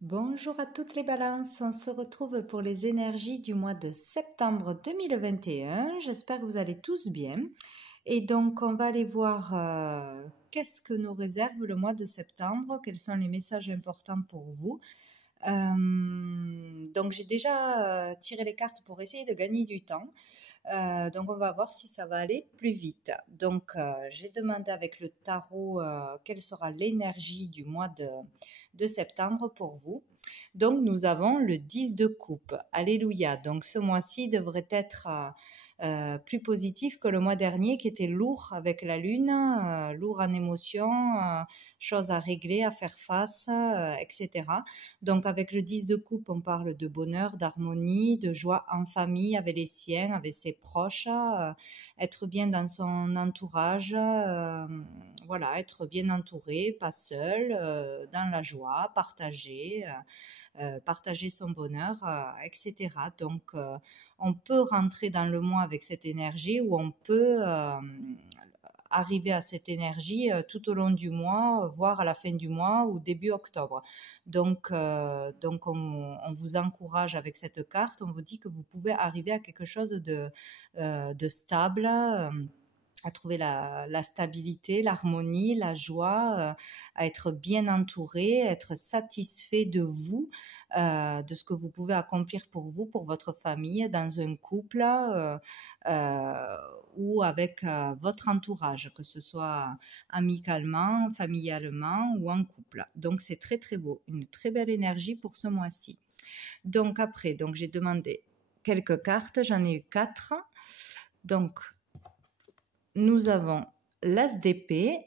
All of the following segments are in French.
Bonjour à toutes les balances, on se retrouve pour les énergies du mois de septembre 2021. J'espère que vous allez tous bien. Et donc on va aller voir qu'est-ce que nous réserve le mois de septembre, quels sont les messages importants pour vous. Donc j'ai déjà tiré les cartes pour essayer de gagner du temps. Donc on va voir si ça va aller plus vite. Donc j'ai demandé avec le tarot quelle sera l'énergie du mois de septembre pour vous. Donc nous avons le 10 de coupe. Alléluia. Donc ce mois-ci devrait être plus positif que le mois dernier qui était lourd avec la lune, lourd en émotions, choses à régler, à faire face, etc. Donc avec le 10 de coupe, on parle de bonheur, d'harmonie, de joie en famille, avec les siens, avec ses proches, être bien dans son entourage, voilà, être bien entouré, pas seul, dans la joie, partager son bonheur, etc. Donc, on peut rentrer dans le mois avec cette énergie ou on peut arriver à cette énergie tout au long du mois, voire à la fin du mois ou début octobre. Donc on vous encourage avec cette carte, on vous dit que vous pouvez arriver à quelque chose de stable, à trouver la stabilité, l'harmonie, la joie, à être bien entouré, être satisfait de vous, de ce que vous pouvez accomplir pour vous, pour votre famille, dans un couple ou avec votre entourage, que ce soit amicalement, familialement ou en couple. Donc c'est très très beau, une très belle énergie pour ce mois-ci. Donc après, j'ai demandé quelques cartes, j'en ai eu 4. Donc nous avons l'As d'épée,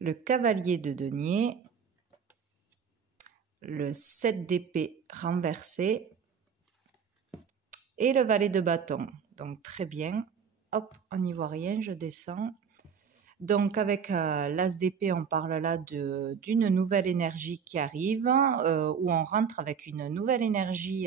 le cavalier de denier, le 7 d'épée renversé et le valet de bâton. Donc très bien. Hop, on n'y voit rien, je descends. Donc avec l'As d'épée, on parle là d'une nouvelle énergie qui arrive, où on rentre avec une nouvelle énergie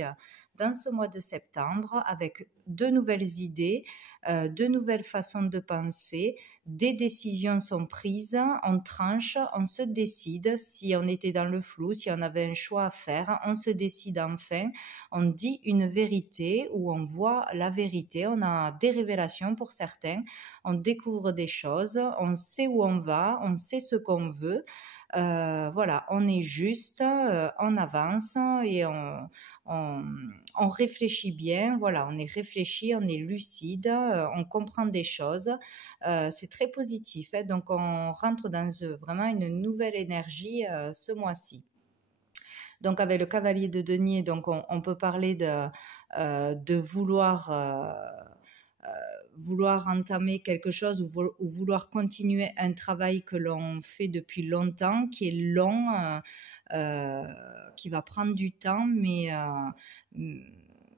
dans ce mois de septembre, avec de nouvelles idées, de nouvelles façons de penser, des décisions sont prises, on tranche, on se décide. Si on était dans le flou, si on avait un choix à faire, on se décide enfin, on dit une vérité ou on voit la vérité, on a des révélations pour certains, on découvre des choses, on sait où on va, on sait ce qu'on veut. Voilà, on est juste, on avance et on réfléchit bien. Voilà, on est réfléchi, on est lucide, on comprend des choses. C'est très positif. Hein, donc, on rentre dans vraiment une nouvelle énergie ce mois-ci. Donc avec le cavalier de denier, donc on peut parler de vouloir entamer quelque chose ou vouloir continuer un travail que l'on fait depuis longtemps, qui est long, qui va prendre du temps,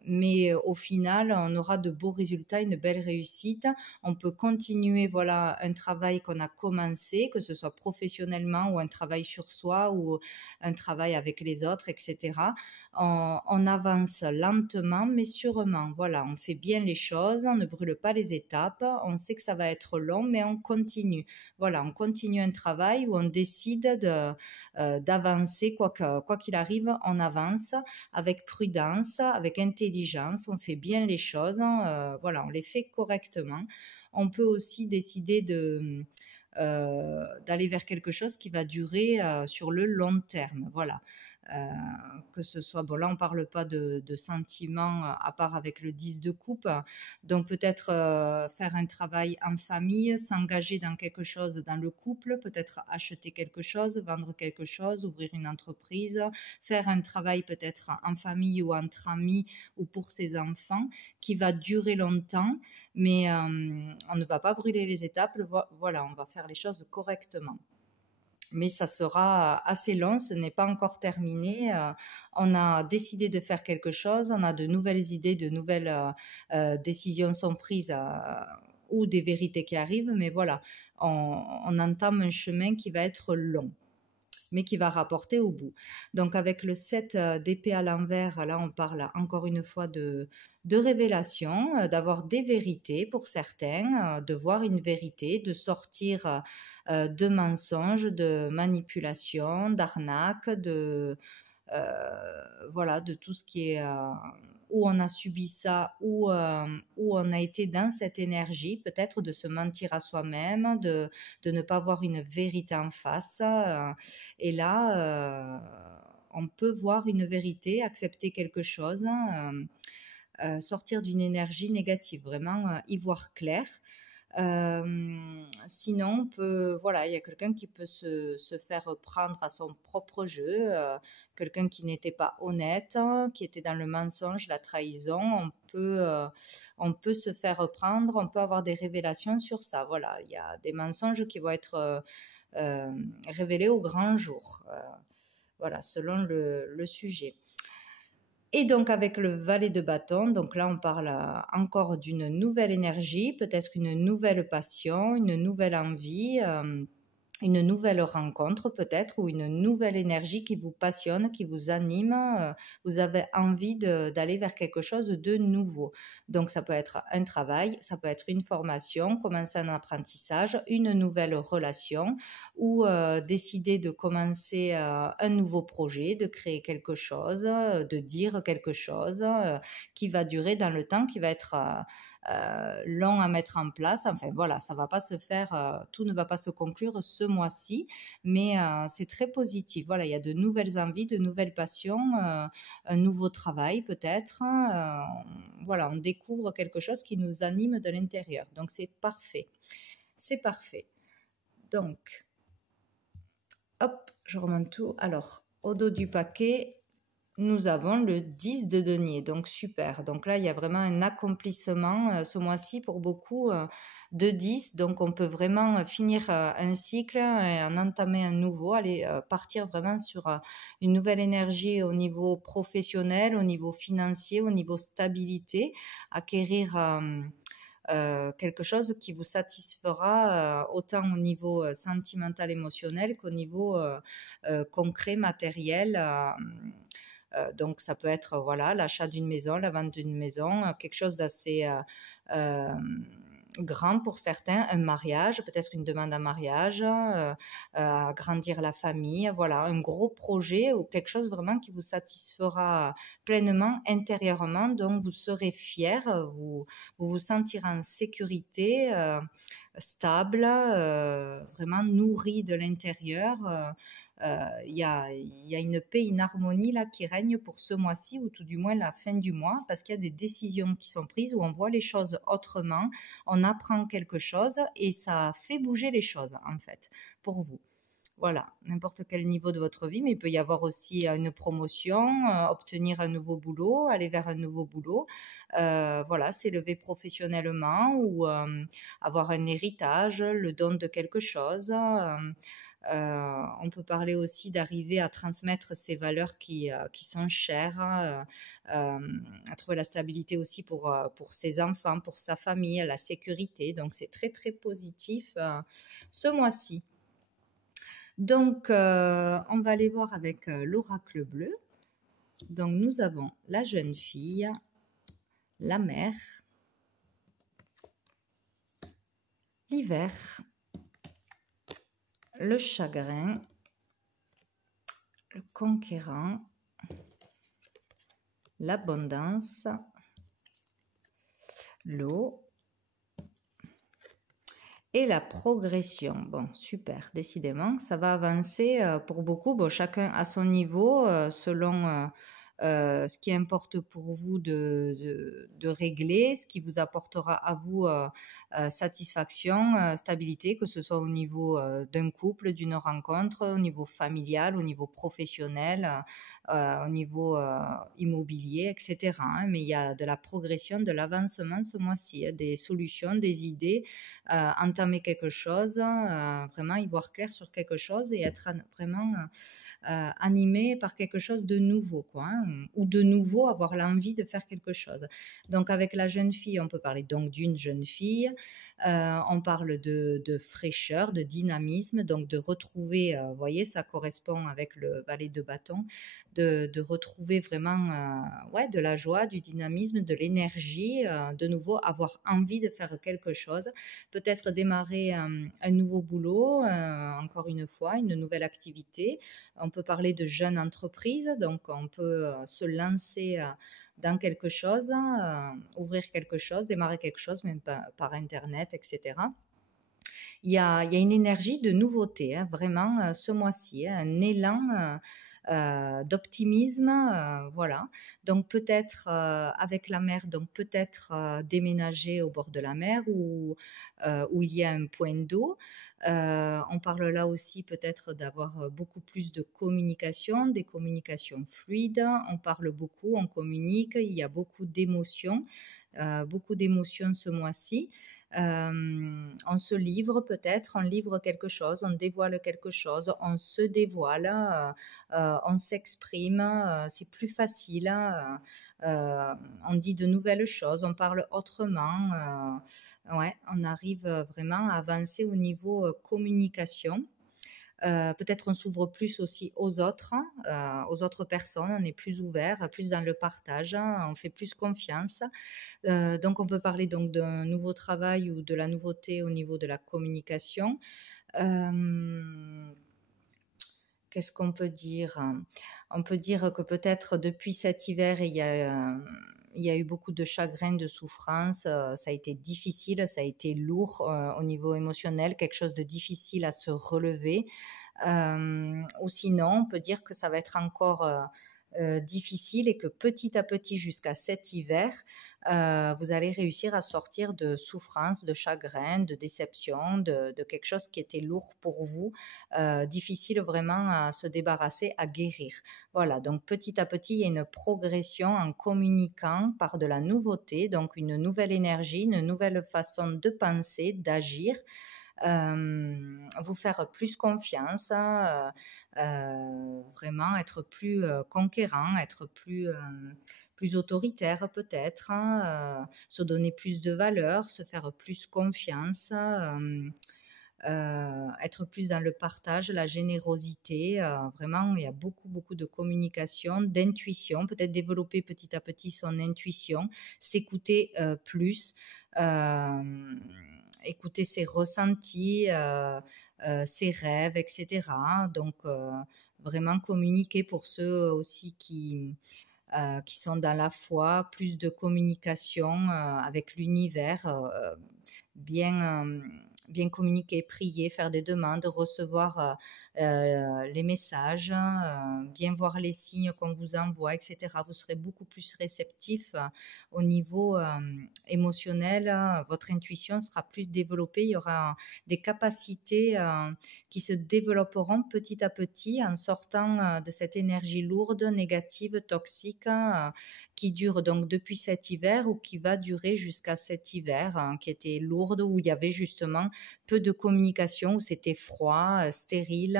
mais au final, on aura de beaux résultats, une belle réussite. On peut continuer, voilà, un travail qu'on a commencé, que ce soit professionnellement ou un travail sur soi ou un travail avec les autres, etc. On avance lentement, mais sûrement. Voilà, on fait bien les choses, on ne brûle pas les étapes. On sait que ça va être long, mais on continue. Voilà, on continue un travail où on décide d'avancer, quoi qu'il arrive, on avance avec prudence, avec intelligence, on fait bien les choses, voilà, on les fait correctement. On peut aussi décider d'aller vers quelque chose qui va durer sur le long terme, voilà. Que ce soit, bon là on parle pas de sentiments à part avec le 10 de coupe, donc peut-être faire un travail en famille, s'engager dans quelque chose dans le couple, peut-être acheter quelque chose, vendre quelque chose, ouvrir une entreprise, faire un travail peut-être en famille ou entre amis ou pour ses enfants qui va durer longtemps, mais on ne va pas brûler les étapes, voilà, on va faire les choses correctement. Mais ça sera assez long, ce n'est pas encore terminé. On a décidé de faire quelque chose, on a de nouvelles idées, de nouvelles décisions sont prises ou des vérités qui arrivent, mais voilà, on entame un chemin qui va être long. mais qui va rapporter au bout. Donc avec le 7 d'épée à l'envers, là on parle encore une fois de révélation, d'avoir des vérités pour certains, de voir une vérité, de sortir de mensonges, de manipulations, d'arnaques, voilà, de tout ce qui est où on a subi ça, où on a été dans cette énergie, peut-être de se mentir à soi-même, de ne pas voir une vérité en face. Et là, on peut voir une vérité, accepter quelque chose, sortir d'une énergie négative, vraiment y voir clair. Sinon, voilà, il y a quelqu'un qui peut se faire prendre à son propre jeu, quelqu'un qui n'était pas honnête, qui était dans le mensonge, la trahison. On peut se faire prendre, on peut avoir des révélations sur ça. Voilà, il y a des mensonges qui vont être révélés au grand jour. Voilà, selon le sujet. Et donc avec le valet de bâton, donc là on parle encore d'une nouvelle énergie, peut-être une nouvelle passion, une nouvelle envie, une nouvelle rencontre peut-être, ou une nouvelle énergie qui vous passionne, qui vous anime, vous avez envie d'aller vers quelque chose de nouveau. Donc ça peut être un travail, ça peut être une formation, commencer un apprentissage, une nouvelle relation, ou décider de commencer un nouveau projet, de créer quelque chose, de dire quelque chose qui va durer dans le temps, qui va être long à mettre en place. Enfin voilà, ça va pas se faire, tout ne va pas se conclure ce mois-ci, mais c'est très positif. Voilà, il y a de nouvelles envies, de nouvelles passions, un nouveau travail peut-être. Voilà, on découvre quelque chose qui nous anime de l'intérieur. Donc c'est parfait. C'est parfait. Donc, hop, je remonte tout. Alors, au dos du paquet, nous avons le 10 de denier, donc super. Donc là, il y a vraiment un accomplissement ce mois-ci pour beaucoup de 10. Donc on peut vraiment finir un cycle et en entamer un nouveau, aller partir vraiment sur une nouvelle énergie au niveau professionnel, au niveau financier, au niveau stabilité, acquérir quelque chose qui vous satisfera autant au niveau sentimental, émotionnel qu'au niveau concret, matériel. Donc ça peut être voilà, l'achat d'une maison, la vente d'une maison, quelque chose d'assez grand pour certains, un mariage, peut-être une demande en mariage, agrandir la famille, voilà, un gros projet ou quelque chose vraiment qui vous satisfera pleinement intérieurement, dont vous serez fier, vous sentirez en sécurité, stable, vraiment nourri de l'intérieur. Il y a une paix, une harmonie là qui règne pour ce mois-ci, ou tout du moins la fin du mois, parce qu'il y a des décisions qui sont prises où on voit les choses autrement, on apprend quelque chose et ça fait bouger les choses en fait pour vous. Voilà, n'importe quel niveau de votre vie, mais il peut y avoir aussi une promotion, obtenir un nouveau boulot, aller vers un nouveau boulot, voilà, s'élever professionnellement, ou avoir un héritage, le don de quelque chose. On peut parler aussi d'arriver à transmettre ces valeurs qui sont chères, à trouver la stabilité aussi pour ses enfants, pour sa famille, la sécurité. Donc c'est très très positif ce mois-ci. Donc on va aller voir avec l'oracle bleu. Donc nous avons la jeune fille, la mère, l'hiver, le chagrin, le conquérant, l'abondance, l'eau et la progression. Bon, super, décidément, ça va avancer pour beaucoup. Bon, chacun à son niveau, selon ce qui importe pour vous de régler, ce qui vous apportera à vous satisfaction, stabilité, que ce soit au niveau d'un couple, d'une rencontre, au niveau familial, au niveau professionnel, au niveau immobilier, etc. Hein. Mais il y a de la progression, de l'avancement ce mois-ci, hein, des solutions, des idées, entamer quelque chose, vraiment y voir clair sur quelque chose et être vraiment animé par quelque chose de nouveau, quoi, hein. ou de nouveau avoir l'envie de faire quelque chose. Donc avec la jeune fille, on peut parler donc d'une jeune fille, on parle de fraîcheur, de dynamisme, donc de retrouver, vous voyez, ça correspond avec le valet de bâton, de retrouver vraiment ouais, de la joie, du dynamisme, de l'énergie, de nouveau avoir envie de faire quelque chose, peut-être démarrer un nouveau boulot, encore une fois, une nouvelle activité. On peut parler de jeune entreprise, donc on peut se lancer dans quelque chose, ouvrir quelque chose, démarrer quelque chose, même par Internet, etc. Il y a une énergie de nouveauté, hein, vraiment ce mois-ci, hein, un élan d'optimisme, voilà. Donc peut-être avec la mer, donc peut-être déménager au bord de la mer où il y a un point d'eau. On parle là aussi peut-être d'avoir beaucoup plus de communication, des communications fluides. On parle beaucoup, on communique, il y a beaucoup d'émotions ce mois-ci. On se livre peut-être, on livre quelque chose, on dévoile quelque chose, on se dévoile, on s'exprime, c'est plus facile, on dit de nouvelles choses, on parle autrement, ouais, on arrive vraiment à avancer au niveau communication. Peut-être on s'ouvre plus aussi aux autres personnes, on est plus ouvert, plus dans le partage, on fait plus confiance. Donc on peut parler donc d'un nouveau travail ou de la nouveauté au niveau de la communication. Qu'est-ce qu'on peut dire? On peut dire que peut-être depuis cet hiver, il y a eu beaucoup de chagrin, de souffrance. Ça a été difficile, ça a été lourd au niveau émotionnel, quelque chose de difficile à se relever. Ou sinon, on peut dire que ça va être encore difficile et que petit à petit, jusqu'à cet hiver, vous allez réussir à sortir de souffrance, de chagrin, de déception, de quelque chose qui était lourd pour vous, difficile vraiment à se débarrasser, à guérir. Voilà, donc petit à petit, il y a une progression en communiquant par de la nouveauté, donc une nouvelle énergie, une nouvelle façon de penser, d'agir. Vous faire plus confiance, vraiment être plus conquérant, être plus autoritaire peut-être, se donner plus de valeur, se faire plus confiance, être plus dans le partage, la générosité. Vraiment, il y a beaucoup, beaucoup de communication, d'intuition, peut-être développer petit à petit son intuition, s'écouter plus. Écouter ses ressentis, ses rêves, etc. Donc, vraiment communiquer pour ceux aussi qui sont dans la foi, plus de communication avec l'univers, bien, bien communiquer, prier, faire des demandes, recevoir les messages, bien voir les signes qu'on vous envoie, etc. Vous serez beaucoup plus réceptif au niveau émotionnel, votre intuition sera plus développée, il y aura des capacités qui se développeront petit à petit en sortant de cette énergie lourde, négative, toxique, qui dure donc depuis cet hiver ou qui va durer jusqu'à cet hiver, qui était lourde, où il y avait justement peu de communication, où c'était froid, stérile.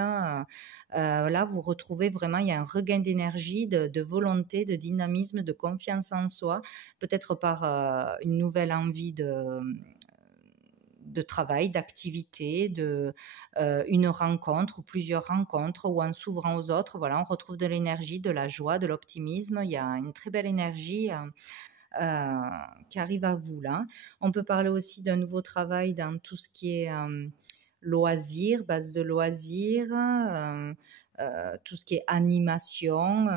Là, vous retrouvez vraiment, il y a un regain d'énergie, de volonté, de dynamisme, de confiance en soi, peut-être par une nouvelle envie de travail, d'activité, une rencontre ou plusieurs rencontres, ou en s'ouvrant aux autres. Voilà, on retrouve de l'énergie, de la joie, de l'optimisme. Il y a une très belle énergie qui arrive à vous là. On peut parler aussi d'un nouveau travail dans tout ce qui est loisirs, base de loisirs, tout ce qui est animation,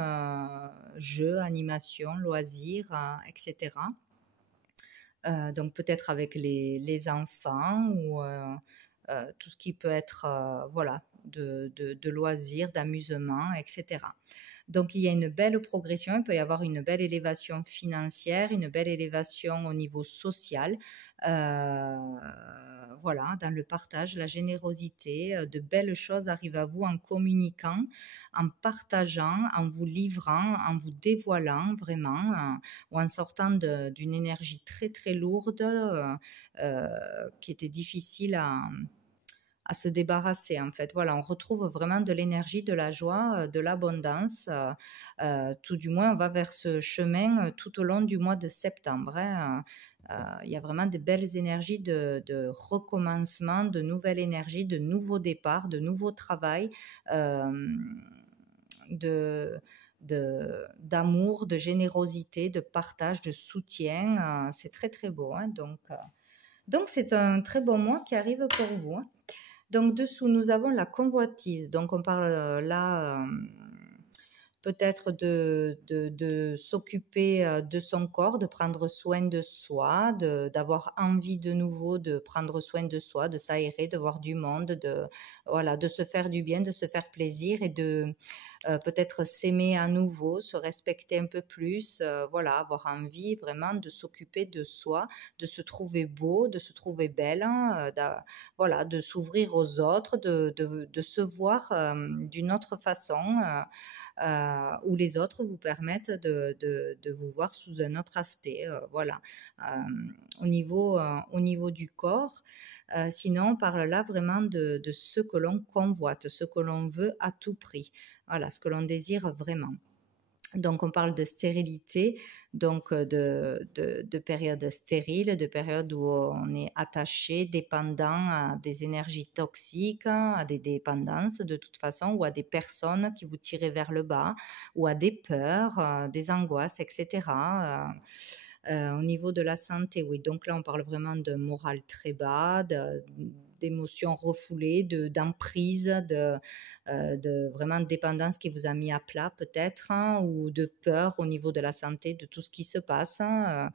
jeux, animation, loisirs, etc. Donc peut-être avec les enfants ou tout ce qui peut être voilà, de loisirs, d'amusement, etc. Donc il y a une belle progression, il peut y avoir une belle élévation financière, une belle élévation au niveau social, voilà, dans le partage, la générosité, de belles choses arrivent à vous en communiquant, en partageant, en vous livrant, en vous dévoilant vraiment, ou en sortant d'une énergie très très lourde qui était difficile à se débarrasser en fait. Voilà, on retrouve vraiment de l'énergie, de la joie, de l'abondance. Tout du moins, on va vers ce chemin tout au long du mois de septembre, hein. Il y a vraiment de belles énergies de recommencement, de nouvelles énergies, de nouveaux départs, de nouveaux travail, de d'amour, de générosité, de partage, de soutien. C'est très très beau, hein. Donc c'est un très bon mois qui arrive pour vous, hein. Donc dessous, nous avons la convoitise. Donc on parle là peut-être de s'occuper de son corps, de prendre soin de soi, d'avoir envie de nouveau de prendre soin de soi, de s'aérer, de voir du monde, voilà, de se faire du bien, de se faire plaisir et de peut-être s'aimer à nouveau, se respecter un peu plus, voilà, avoir envie vraiment de s'occuper de soi, de se trouver beau, de se trouver belle, hein, voilà, de s'ouvrir aux autres, de se voir d'une autre façon. Où les autres vous permettent de vous voir sous un autre aspect, voilà. Au niveau du corps, sinon on parle là vraiment de ce que l'on convoite, ce que l'on veut à tout prix, voilà, ce que l'on désire vraiment. Donc, on parle de stérilité, donc de périodes stériles, de périodes où on est attaché, dépendant à des énergies toxiques, à des dépendances de toute façon, ou à des personnes qui vous tirent vers le bas, ou à des peurs, des angoisses, etc. Au niveau de la santé, oui. Donc là, on parle vraiment de morale très bas, d'émotions refoulées, d'emprise, de vraiment de dépendance qui vous a mis à plat peut-être, hein, ou de peur au niveau de la santé, de tout ce qui se passe, hein,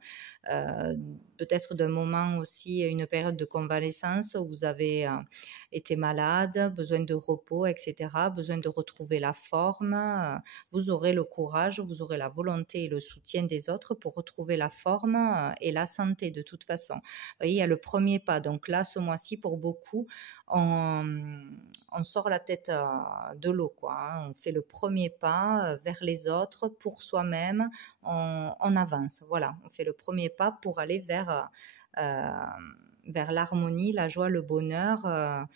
peut-être d'un moment aussi, une période de convalescence où vous avez été malade, besoin de repos, etc., besoin de retrouver la forme. Vous aurez le courage, vous aurez la volonté et le soutien des autres pour retrouver la forme et la santé de toute façon. Vous voyez, il y a le premier pas. Donc là, ce mois-ci, pour beaucoup, on sort la tête de l'eau, quoi, hein. On fait le premier pas vers les autres, pour soi-même, on avance. Voilà, on fait le premier pas pour aller vers l'harmonie, la joie, le bonheur,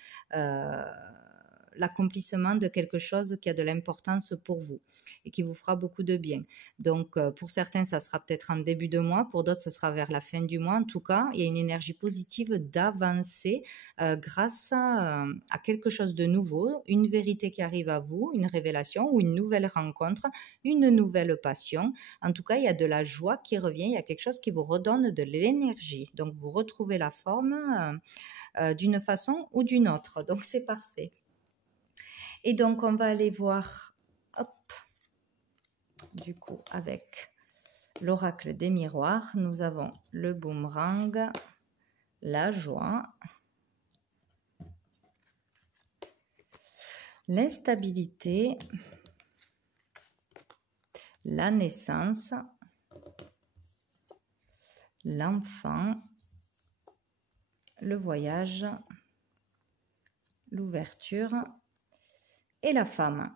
l'accomplissement de quelque chose qui a de l'importance pour vous et qui vous fera beaucoup de bien. Donc, pour certains, ça sera peut-être en début de mois, pour d'autres, ça sera vers la fin du mois. En tout cas, il y a une énergie positive d'avancer grâce à quelque chose de nouveau, une vérité qui arrive à vous, une révélation ou une nouvelle rencontre, une nouvelle passion. En tout cas, il y a de la joie qui revient, il y a quelque chose qui vous redonne de l'énergie. Donc, vous retrouvez la forme d'une façon ou d'une autre. Donc, c'est parfait. Et donc, on va aller voir, hop, du coup, avec l'oracle des miroirs, nous avons le boomerang, la joie, l'instabilité, la naissance, l'enfant, le voyage, l'ouverture et la femme.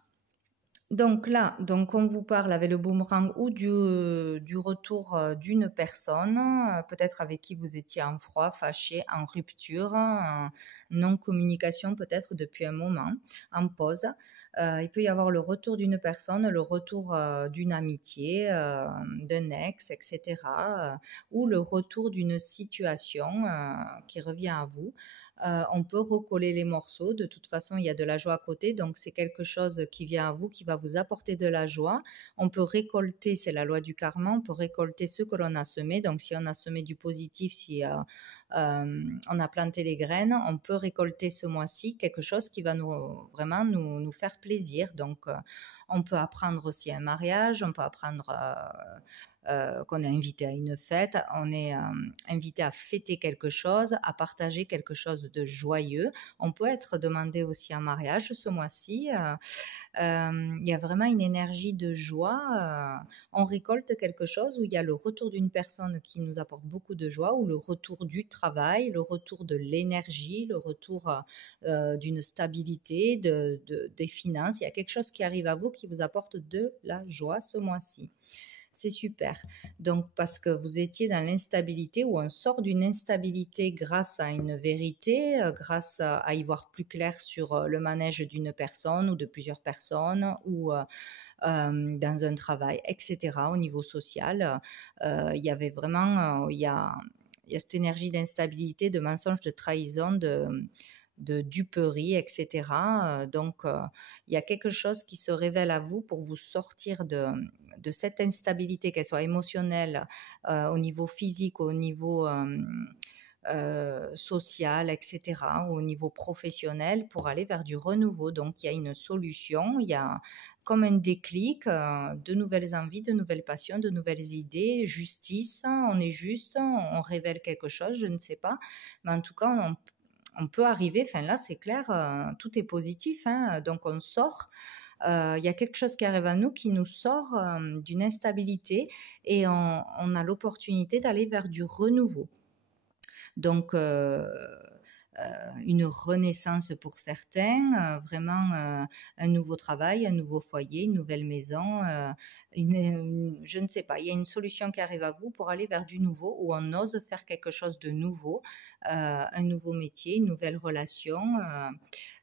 Donc là, on vous parle avec le boomerang ou du retour d'une personne, peut-être avec qui vous étiez en froid, fâché, en rupture, en non-communication peut-être depuis un moment, en pause. Il peut y avoir le retour d'une personne, le retour d'une amitié, d'un ex, etc. Ou le retour d'une situation qui revient à vous. On peut recoller les morceaux. De toute façon, il y a de la joie à côté. Donc, c'est quelque chose qui vient à vous, qui va vous apporter de la joie. On peut récolter, c'est la loi du karma, on peut récolter ce que l'on a semé. Donc, si on a semé du positif, si on a planté les graines, on peut récolter ce mois-ci quelque chose qui va vraiment nous faire plaisir. Donc, on peut apprendre aussi un mariage, on peut apprendre qu'on est invité à une fête, on est invité à fêter quelque chose, à partager quelque chose de joyeux. On peut être demandé aussi en mariage ce mois-ci. Il y a vraiment une énergie de joie. On récolte quelque chose où il y a le retour d'une personne qui nous apporte beaucoup de joie, ou le retour du travail, le retour de l'énergie, le retour d'une stabilité, des finances. Il y a quelque chose qui arrive à vous qui vous apporte de la joie ce mois-ci. c'est super. Donc, parce que vous étiez dans l'instabilité, ou on sort d'une instabilité grâce à une vérité, grâce à y voir plus clair sur le manège d'une personne ou de plusieurs personnes, ou dans un travail, etc. Au niveau social, il y avait vraiment, il y a cette énergie d'instabilité, de mensonge, de trahison, de duperie, etc. Donc, il y a quelque chose qui se révèle à vous pour vous sortir de cette instabilité, qu'elle soit émotionnelle, au niveau physique, au niveau social, etc., ou au niveau professionnel, pour aller vers du renouveau. Donc, il y a une solution, il y a comme un déclic, de nouvelles envies, de nouvelles passions, de nouvelles idées, justice, on est juste, on révèle quelque chose, je ne sais pas, mais en tout cas, on peut arriver, enfin là c'est clair, tout est positif, hein, donc on sort, il y a quelque chose qui arrive à nous, qui nous sort d'une instabilité, et on a l'opportunité d'aller vers du renouveau. Donc, une renaissance pour certains, vraiment un nouveau travail, un nouveau foyer, une nouvelle maison, je ne sais pas, il y a une solution qui arrive à vous pour aller vers du nouveau, où on ose faire quelque chose de nouveau, un nouveau métier, une nouvelle relation,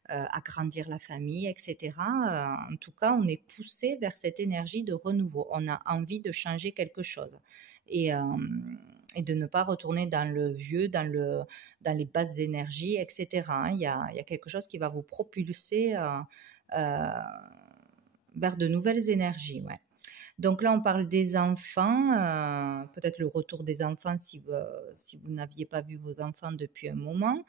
agrandir la famille, etc. En tout cas, on est poussé vers cette énergie de renouveau. On a envie de changer quelque chose. Et de ne pas retourner dans le vieux, dans les basses énergies, etc. Il y a quelque chose qui va vous propulser vers de nouvelles énergies. Ouais. Donc là, on parle des enfants, peut-être le retour des enfants si vous n'aviez pas vu vos enfants depuis un moment.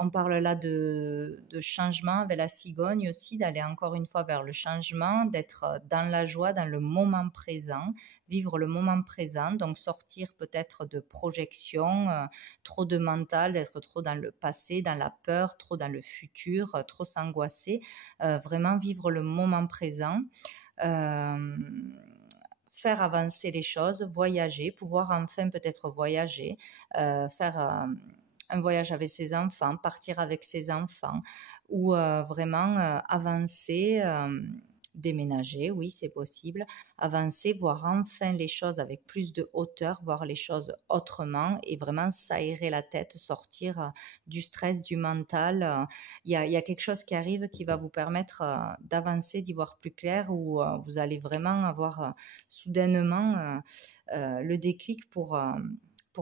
On parle là de changement avec la cigogne aussi, d'aller encore une fois vers le changement, d'être dans la joie, dans le moment présent, vivre le moment présent, donc sortir peut-être de projection, trop de mental, d'être trop dans le passé, dans la peur, trop dans le futur, trop s'angoisser, vraiment vivre le moment présent. Faire avancer les choses, voyager, pouvoir enfin peut-être voyager, faire un voyage avec ses enfants, partir avec ses enfants, ou vraiment avancer, déménager, oui, c'est possible, avancer, voir enfin les choses avec plus de hauteur, voir les choses autrement, et vraiment s'aérer la tête, sortir du stress, du mental. Il y a quelque chose qui arrive qui va vous permettre d'avancer, d'y voir plus clair, où vous allez vraiment avoir soudainement le déclic pour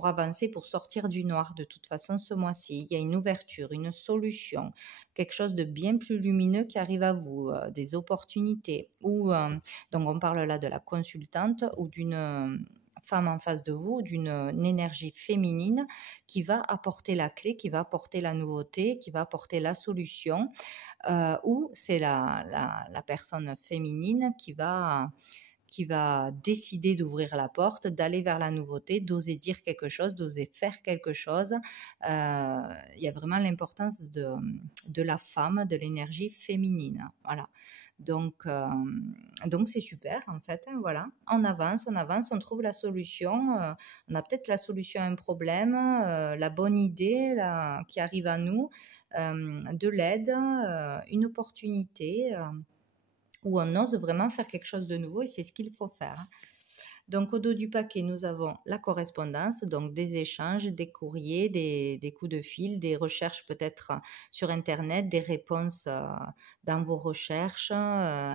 avancer, pour sortir du noir. De toute façon, ce mois-ci, il y a une ouverture, une solution, quelque chose de bien plus lumineux qui arrive à vous, des opportunités. Donc, on parle là de la consultante, ou d'une femme en face de vous, d'une énergie féminine qui va apporter la clé, qui va apporter la nouveauté, qui va apporter la solution, ou c'est la personne féminine qui va décider d'ouvrir la porte, d'aller vers la nouveauté, d'oser dire quelque chose, d'oser faire quelque chose. Il y a vraiment l'importance de la femme, de l'énergie féminine. Voilà. Donc c'est super en fait. Hein, voilà. On avance, on trouve la solution. On a peut-être la solution à un problème, la bonne idée qui arrive à nous, de l'aide, une opportunité. Où on ose vraiment faire quelque chose de nouveau, et c'est ce qu'il faut faire. Donc, au dos du paquet, nous avons la correspondance, donc des échanges, des courriers, des coups de fil, des recherches peut-être sur Internet, des réponses dans vos recherches,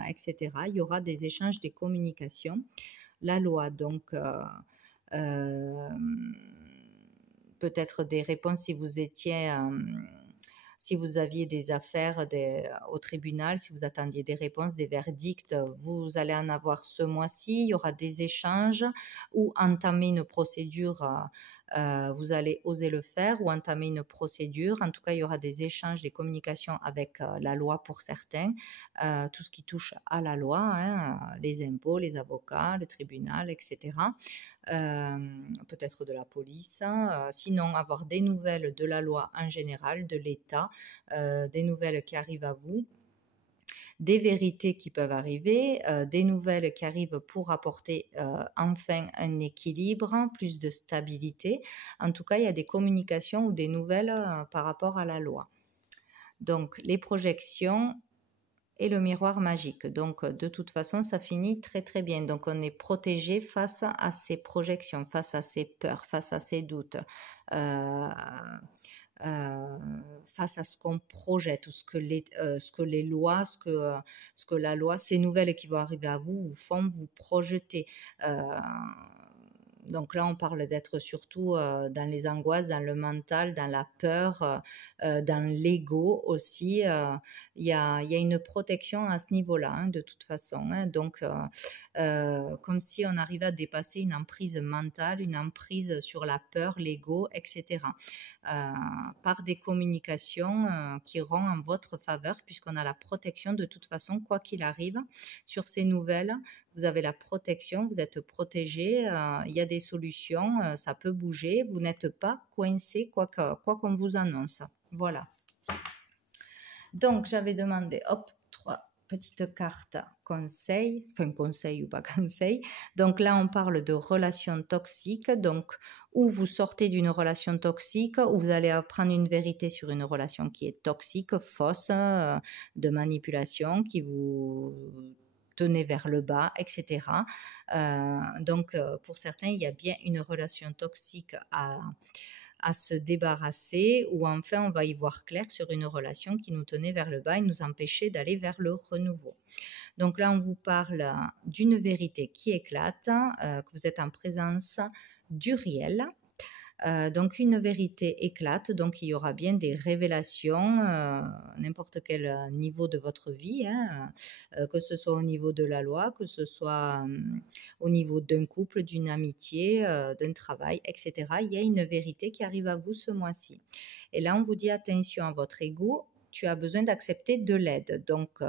etc. Il y aura des échanges, des communications. La loi, donc, peut-être des réponses si vous étiez... si vous aviez des affaires au tribunal, si vous attendiez des réponses, des verdicts, vous allez en avoir ce mois-ci. Il y aura des échanges, ou entamer une procédure, vous allez oser le faire, ou entamer une procédure. En tout cas, il y aura des échanges, des communications avec la loi pour certains, tout ce qui touche à la loi, hein, les impôts, les avocats, le tribunal, etc. Peut-être de la police, sinon avoir des nouvelles de la loi en général, de l'État, des nouvelles qui arrivent à vous, des vérités qui peuvent arriver, des nouvelles qui arrivent pour apporter enfin un équilibre, plus de stabilité. En tout cas, il y a des communications ou des nouvelles par rapport à la loi. Donc, les projections et le miroir magique. Donc, de toute façon, ça finit très très bien. Donc, on est protégé face à ces projections, face à ces peurs, face à ces doutes, euh, face à ce qu'on projette, ou ce que les lois, ce que la loi, ces nouvelles qui vont arriver à vous, vous font vous projeter. Donc là, on parle d'être surtout dans les angoisses, dans le mental, dans la peur, dans l'ego aussi. Il y a une protection à ce niveau-là, hein, de toute façon. Hein. Donc, comme si on arrivait à dépasser une emprise mentale, une emprise sur la peur, l'ego, etc. Par des communications qui iront en votre faveur, puisqu'on a la protection de toute façon, quoi qu'il arrive. Sur ces nouvelles, vous avez la protection, vous êtes protégé, il y a des solutions, ça peut bouger, vous n'êtes pas coincé quoi qu'on vous annonce. Voilà. Donc, j'avais demandé, hop, 3 petites cartes conseil, enfin conseil ou pas conseil. Donc là, on parle de relations toxiques, donc où vous sortez d'une relation toxique, où vous allez apprendre une vérité sur une relation qui est toxique, fausse, de manipulation, qui vous tenez vers le bas, etc. Donc, pour certains, il y a bien une relation toxique à se débarrasser, ou enfin on va y voir clair sur une relation qui nous tenait vers le bas et nous empêchait d'aller vers le renouveau. Donc là, on vous parle d'une vérité qui éclate, que vous êtes en présence du réel. Donc une vérité éclate, donc il y aura bien des révélations, n'importe quel niveau de votre vie, hein, que ce soit au niveau de la loi, que ce soit au niveau d'un couple, d'une amitié, d'un travail, etc. Il y a une vérité qui arrive à vous ce mois-ci. Et là, on vous dit attention à votre ego. Tu as besoin d'accepter de l'aide. Donc,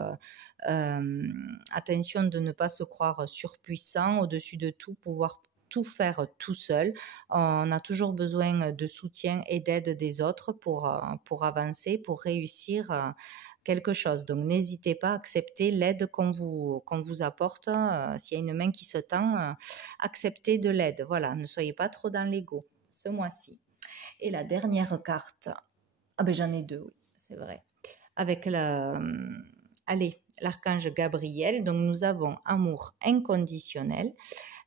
attention de ne pas se croire surpuissant, au-dessus de tout, pouvoir tout faire tout seul. On a toujours besoin de soutien et d'aide des autres pour avancer, pour réussir quelque chose. Donc, n'hésitez pas à accepter l'aide qu'on vous apporte. S'il y a une main qui se tend, acceptez de l'aide. Voilà, ne soyez pas trop dans l'ego ce mois-ci. Et la dernière carte, j'en ai 2, oui, c'est vrai. Avec l'archange Gabriel, donc nous avons amour inconditionnel.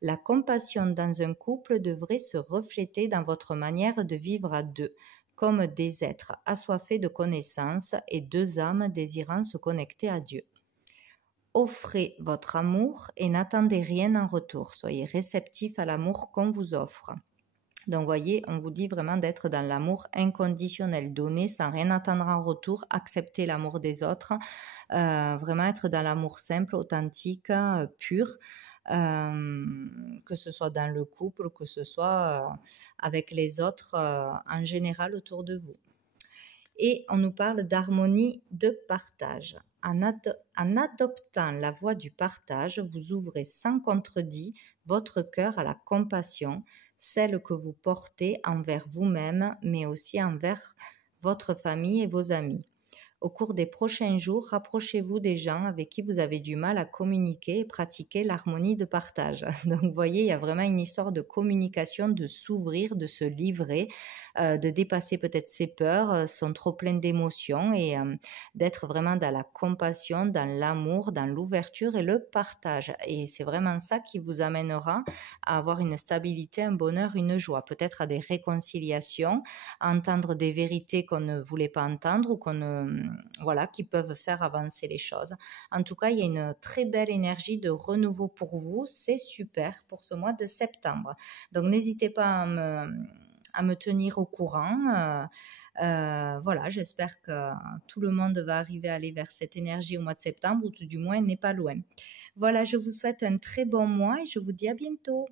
La compassion dans un couple devrait se refléter dans votre manière de vivre à deux, comme des êtres assoiffés de connaissances et deux âmes désirant se connecter à Dieu. Offrez votre amour et n'attendez rien en retour. Soyez réceptifs à l'amour qu'on vous offre. Donc, vous voyez, on vous dit vraiment d'être dans l'amour inconditionnel, donner sans rien attendre en retour, accepter l'amour des autres, vraiment être dans l'amour simple, authentique, pur, que ce soit dans le couple, que ce soit avec les autres en général autour de vous. Et on nous parle d'harmonie de partage. En adoptant la voie du partage, vous ouvrez sans contredit votre cœur à la compassion, celle que vous portez envers vous-même, mais aussi envers votre famille et vos amis. Au cours des prochains jours, rapprochez-vous des gens avec qui vous avez du mal à communiquer et pratiquer l'harmonie de partage. Donc, vous voyez, il y a vraiment une histoire de communication, de s'ouvrir, de se livrer, de dépasser peut-être ses peurs, sont trop pleines d'émotions et d'être vraiment dans la compassion, dans l'amour, dans l'ouverture et le partage. Et c'est vraiment ça qui vous amènera à avoir une stabilité, un bonheur, une joie, peut-être à des réconciliations, à entendre des vérités qu'on ne voulait pas entendre ou qui peuvent faire avancer les choses. En tout cas, il y a une très belle énergie de renouveau pour vous. C'est super pour ce mois de septembre. Donc, n'hésitez pas à me tenir au courant. J'espère que tout le monde va arriver à aller vers cette énergie au mois de septembre, ou tout du moins n'est pas loin. Voilà, je vous souhaite un très bon mois et je vous dis à bientôt.